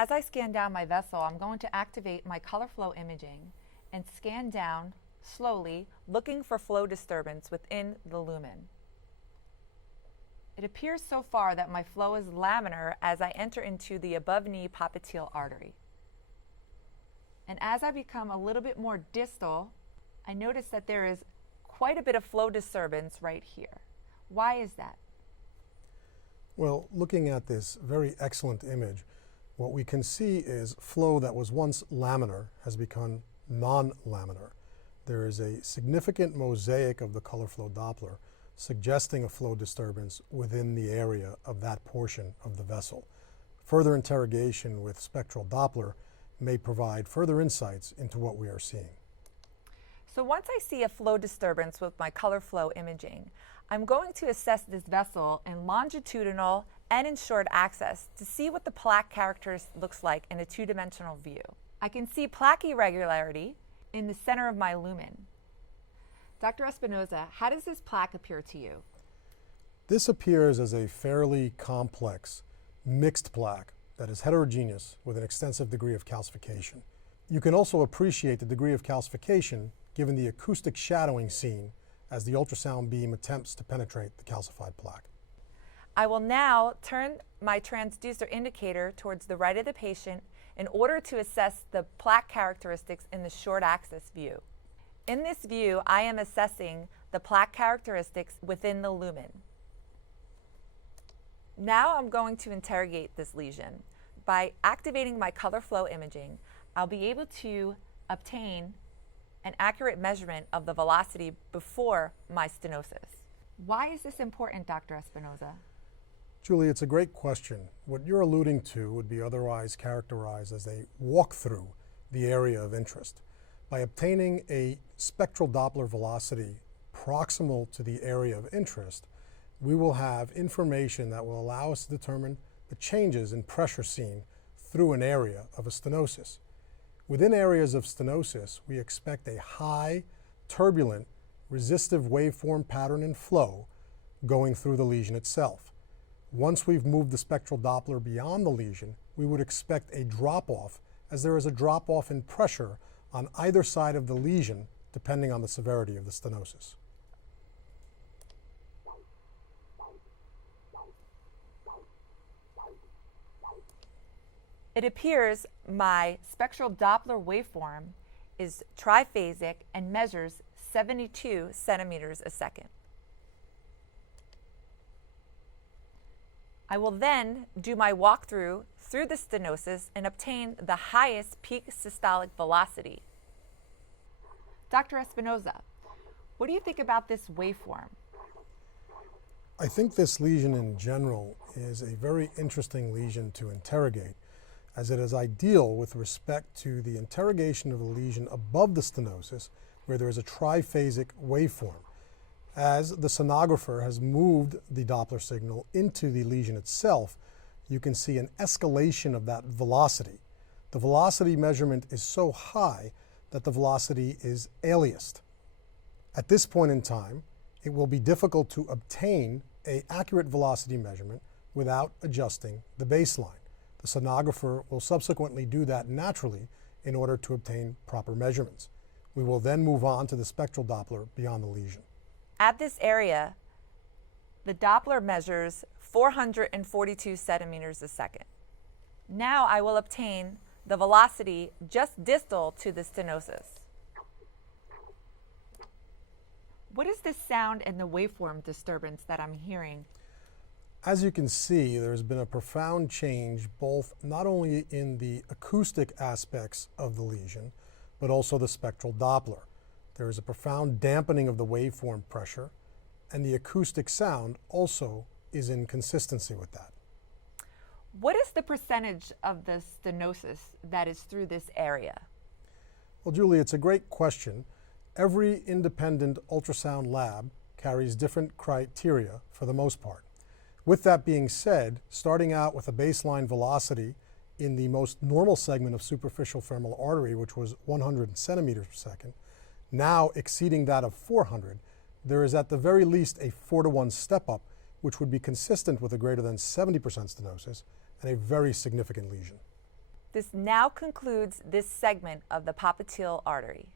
as I scan down my vessel, I'm going to activate my color flow imaging and scan down slowly, looking for flow disturbance within the lumen. It appears so far that my flow is laminar as I enter into the above-knee popliteal artery. And as I become a little bit more distal, I notice that there is quite a bit of flow disturbance right here. Why is that? Well, looking at this very excellent image, what we can see is flow that was once laminar has become non-laminar. There is a significant mosaic of the color flow Doppler suggesting a flow disturbance within the area of that portion of the vessel. Further interrogation with spectral Doppler may provide further insights into what we are seeing. So once I see a flow disturbance with my color flow imaging, I'm going to assess this vessel in longitudinal and in short axis to see what the plaque character looks like in a two-dimensional view. I can see plaque irregularity in the center of my lumen. Dr. Espinoza, how does this plaque appear to you? This appears as a fairly complex, mixed plaque that is heterogeneous with an extensive degree of calcification. You can also appreciate the degree of calcification given the acoustic shadowing seen as the ultrasound beam attempts to penetrate the calcified plaque. I will now turn my transducer indicator towards the right of the patient in order to assess the plaque characteristics in the short axis view. In this view, I am assessing the plaque characteristics within the lumen. Now I'm going to interrogate this lesion. By activating my color flow imaging, I'll be able to obtain an accurate measurement of the velocity before my stenosis. Why is this important, Dr. Espinoza? Julie, it's a great question. What you're alluding to would be otherwise characterized as a walk through the area of interest. By obtaining a spectral Doppler velocity proximal to the area of interest, we will have information that will allow us to determine the changes in pressure seen through an area of a stenosis. Within areas of stenosis, we expect a high, turbulent, resistive waveform pattern and flow going through the lesion itself. Once we've moved the spectral Doppler beyond the lesion, we would expect a drop-off, as there is a drop-off in pressure on either side of the lesion, depending on the severity of the stenosis. It appears my spectral Doppler waveform is triphasic and measures 72 centimeters a second. I will then do my walkthrough through the stenosis and obtain the highest peak systolic velocity. Dr. Espinoza, what do you think about this waveform? I think this lesion in general is a very interesting lesion to interrogate, as it is ideal with respect to the interrogation of the lesion above the stenosis, where there is a triphasic waveform. As the sonographer has moved the Doppler signal into the lesion itself, you can see an escalation of that velocity. The velocity measurement is so high that the velocity is aliased. At this point in time, it will be difficult to obtain an accurate velocity measurement without adjusting the baseline. The sonographer will subsequently do that naturally in order to obtain proper measurements. We will then move on to the spectral Doppler beyond the lesion. At this area, the Doppler measures 442 centimeters a second. Now I will obtain the velocity just distal to the stenosis. What is this sound and the waveform disturbance that I'm hearing? As you can see, there's been a profound change both not only in the acoustic aspects of the lesion, but also the spectral Doppler. There is a profound dampening of the waveform pressure, and the acoustic sound also is in consistency with that. What is the percentage of the stenosis that is through this area? Well, Julie, it's a great question. Every independent ultrasound lab carries different criteria for the most part. With that being said, starting out with a baseline velocity in the most normal segment of superficial femoral artery, which was 100 centimeters per second, now exceeding that of 400, there is at the very least a 4-to-1 step up, which would be consistent with a greater than 70% stenosis and a very significant lesion. This now concludes this segment of the popliteal artery.